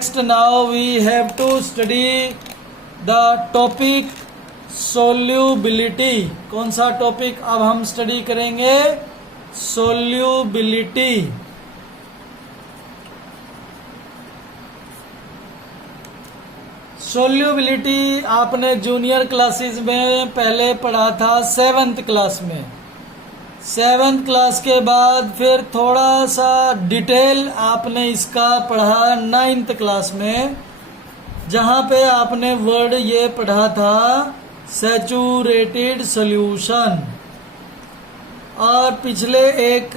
Next, now we have to study the topic solubility. कौन सा topic अब हम स्टडी करेंगे? solubility. solubility आपने जूनियर क्लासेस में पहले पढ़ा था 7th क्लास में। 7th क्लास के बाद फिर थोड़ा सा डिटेल आपने इसका पढ़ा 9th क्लास में, जहां पे आपने वर्ड ये पढ़ा था सैचुरेटेड सॉल्यूशन। और पिछले एक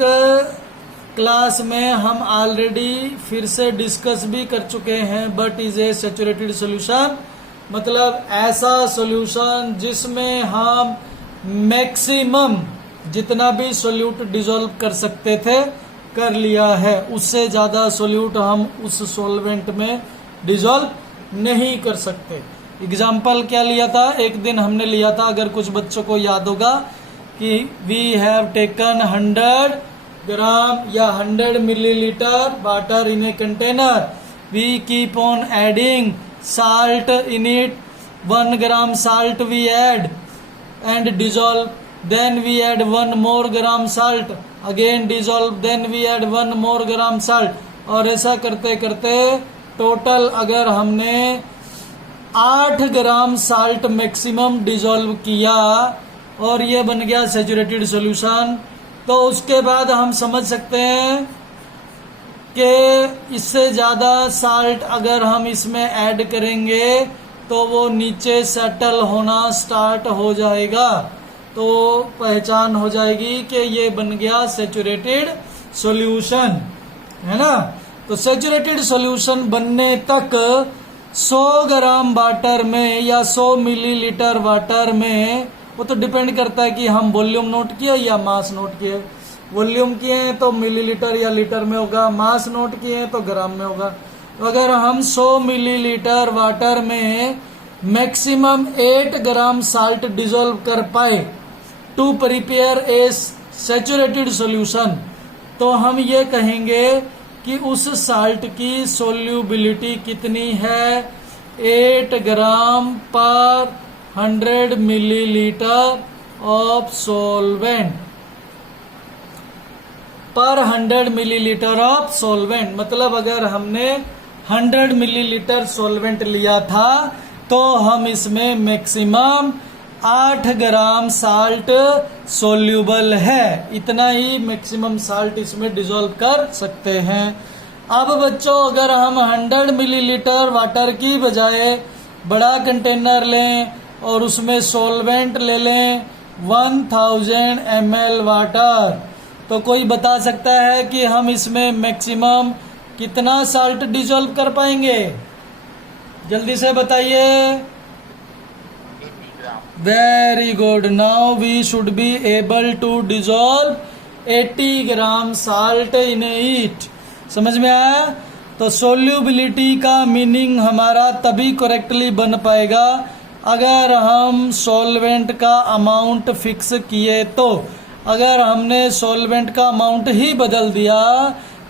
क्लास में हम ऑलरेडी फिर से डिस्कस भी कर चुके हैं but is a saturated solution, मतलब ऐसा सॉल्यूशन जिसमें हम मैक्सिमम जितना भी सोल्यूट डिसॉल्व कर सकते थे कर लिया है, उससे ज्यादा सोल्यूट हम उस सॉल्वेंट में डिसॉल्व नहीं कर सकते। एग्जाम्पल क्या लिया था? एक दिन हमने लिया था, अगर कुछ बच्चों को याद होगा, कि वी हैव टेकन 100 ग्राम या 100 millilitre water in a container, we keep on adding salt in it, 1 gram salt we add and dissolve, then we add 1 more gram salt, again dissolve, then we add 1 more gram salt, और ऐसा करते करते total अगर हमने 8 gram salt maximum dissolve किया और ये बन गया सैचुरेटेड सॉल्यूशन, तो उसके बाद हम समझ सकते हैं कि इससे ज़्यादा साल्ट अगर हम इसमें ऐड करेंगे तो वो नीचे सेटल होना स्टार्ट हो जाएगा, तो पहचान हो जाएगी कि ये बन गया सैचुरेटेड सॉल्यूशन, है ना। तो सैचुरेटेड सॉल्यूशन बनने तक 100 ग्राम वाटर में या 100 मिलीलीटर वाटर में, वो तो डिपेंड करता है कि हम वॉल्यूम नोट किए या मास नोट किए। वॉल्यूम किए हैं तो मिलीलीटर या लीटर में होगा, मास नोट किए हैं तो ग्राम में होगा। तो अगर हम 100 मिलीलीटर वाटर में मैक्सिमम 8 ग्राम साल्ट डिसॉल्व कर पाए to prepare a saturated solution, तो हम ये कहेंगे कि उस साल्ट की सोल्यूबिलिटी कितनी है? 8 ग्राम पर 100 मिलीलीटर ऑफ सॉल्वेंट पर 100 मिलीलीटर ऑफ सॉल्वेंट, मतलब अगर हमने 100 मिलीलीटर सॉल्वेंट लिया था तो हम इसमें मैक्सिमम 8 ग्राम साल्ट सोल्यूबल है, इतना ही मैक्सिमम साल्ट इसमें डिसॉल्व कर सकते हैं। अब बच्चों, अगर हम 100 मिलीलीटर वाटर की बजाय बड़ा कंटेनर लें और उसमें सॉल्वेंट ले लें 1000 ml वाटर, तो कोई बता सकता है कि हम इसमें मैक्सिमम कितना साल्ट डिसॉल्व कर पाएंगे? जल्दी से बताइए। Very good, now we should be able to dissolve 80 gram salt in it. समझ में आया? तो सोल्यूबिलिटी का मीनिंग हमारा तभी करेक्टली बन पाएगा अगर हम सॉल्वेंट का अमाउंट फिक्स किए। तो अगर हमने सॉल्वेंट का अमाउंट ही बदल दिया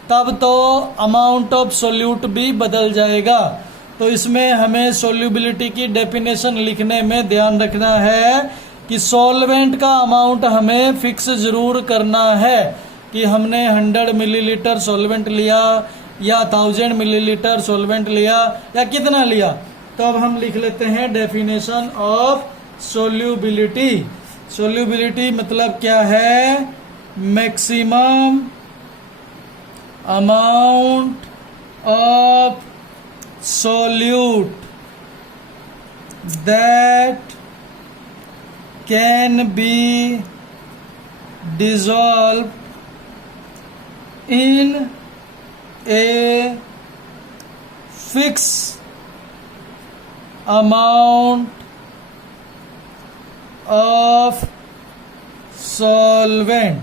तब तो अमाउंट ऑफ सोल्यूट भी बदल जाएगा। तो इसमें हमें सोल्यूबिलिटी की डेफिनेशन लिखने में ध्यान रखना है कि सॉल्वेंट का अमाउंट हमें फिक्स जरूर करना है कि हमने 100 मिलीलीटर सॉल्वेंट लिया या 1000 मिलीलीटर सॉल्वेंट लिया या कितना लिया। तो अब हम लिख लेते हैं डेफिनेशन ऑफ सोल्यूबिलिटी। सोल्यूबिलिटी मतलब क्या है? Maximum amount of solute that can be dissolve in a fix amount of solvent,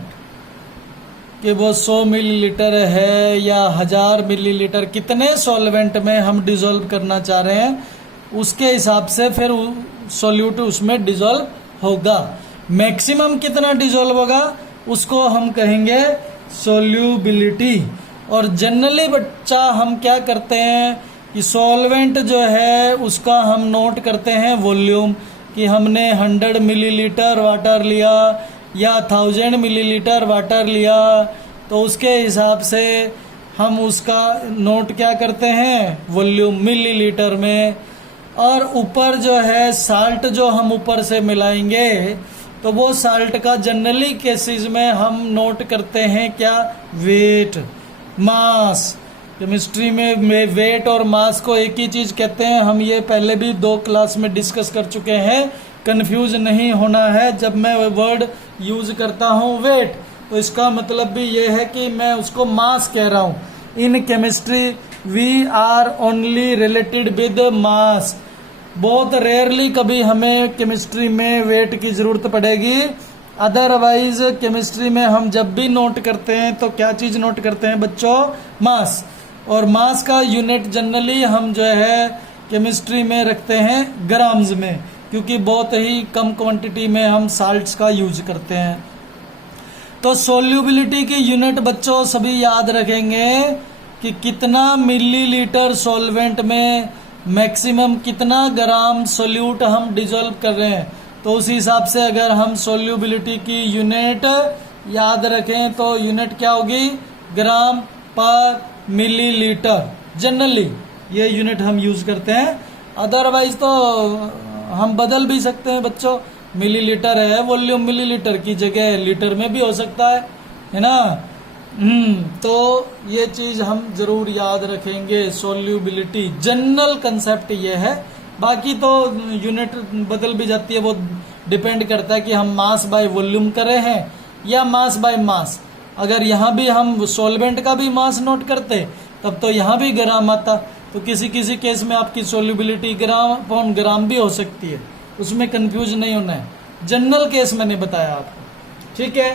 कि वो 100 मिलीलीटर है या 1000 मिलीलीटर, कितने सॉल्वेंट में हम डिसॉल्व करना चाह रहे हैं उसके हिसाब से फिर सॉल्यूट उसमें डिसॉल्व होगा। मैक्सिमम कितना डिसॉल्व होगा उसको हम कहेंगे सोल्यूबिलिटी। और जनरली बच्चा हम क्या करते हैं कि सॉल्वेंट जो है उसका हम नोट करते हैं वॉल्यूम, कि हमने 100 मिलीलीटर वाटर लिया या 1000 मिलीलीटर वाटर लिया, तो उसके हिसाब से हम उसका नोट क्या करते हैं, वॉल्यूम मिलीलीटर में। और ऊपर जो है साल्ट जो हम ऊपर से मिलाएंगे, तो वो साल्ट का जनरली केसेस में हम नोट करते हैं क्या, वेट, मास। केमिस्ट्री में वेट और मास को एक ही चीज कहते हैं। हम ये पहले भी 2 क्लास में डिस्कस कर चुके हैं, कंफ्यूज नहीं होना है। जब मैं वर्ड यूज करता हूँ वेट, तो इसका मतलब भी ये है कि मैं उसको मास कह रहा हूँ। In chemistry we are only related with mass. बहुत रेयरली कभी हमें केमिस्ट्री में वेट की जरूरत पड़ेगी, अदरवाइज केमिस्ट्री में हम जब भी नोट करते हैं तो क्या चीज नोट करते हैं बच्चों, मास। और मास का यूनिट जनरली हम जो है केमिस्ट्री में रखते हैं ग्राम्स में, क्योंकि बहुत ही कम क्वांटिटी में हम साल्ट्स का यूज करते हैं। तो सोल्यूबिलिटी की यूनिट बच्चों सभी याद रखेंगे कि कितना मिलीलीटर सॉल्वेंट में मैक्सिमम कितना ग्राम सोल्यूट हम डिजोल्व कर रहे हैं। तो उस हिसाब से अगर हम सोल्यूबिलिटी की यूनिट याद रखें तो यूनिट क्या होगी, ग्राम पर मिलीलीटर। जनरली ये यूनिट हम यूज करते हैं, अदरवाइज तो हम बदल भी सकते हैं बच्चों। मिलीलीटर है वॉल्यूम, मिलीलीटर की जगह लीटर में भी हो सकता है ना। तो ये चीज हम जरूर याद रखेंगे, सोल्यूबिलिटी जनरल कंसेप्ट ये है। बाकी तो यूनिट बदल भी जाती है, वो डिपेंड करता है कि हम मास बाय वॉल्यूम कर रहे हैं या मास बाय मास। अगर यहाँ भी हम सॉल्वेंट का भी मास नोट करते तब तो यहाँ भी ग्राम आता। तो किसी किसी केस में आपकी सोल्यूबिलिटी ग्राम अपॉन ग्राम भी हो सकती है, उसमें कंफ्यूज नहीं होना है। जनरल केस मैंने बताया आपको, ठीक है।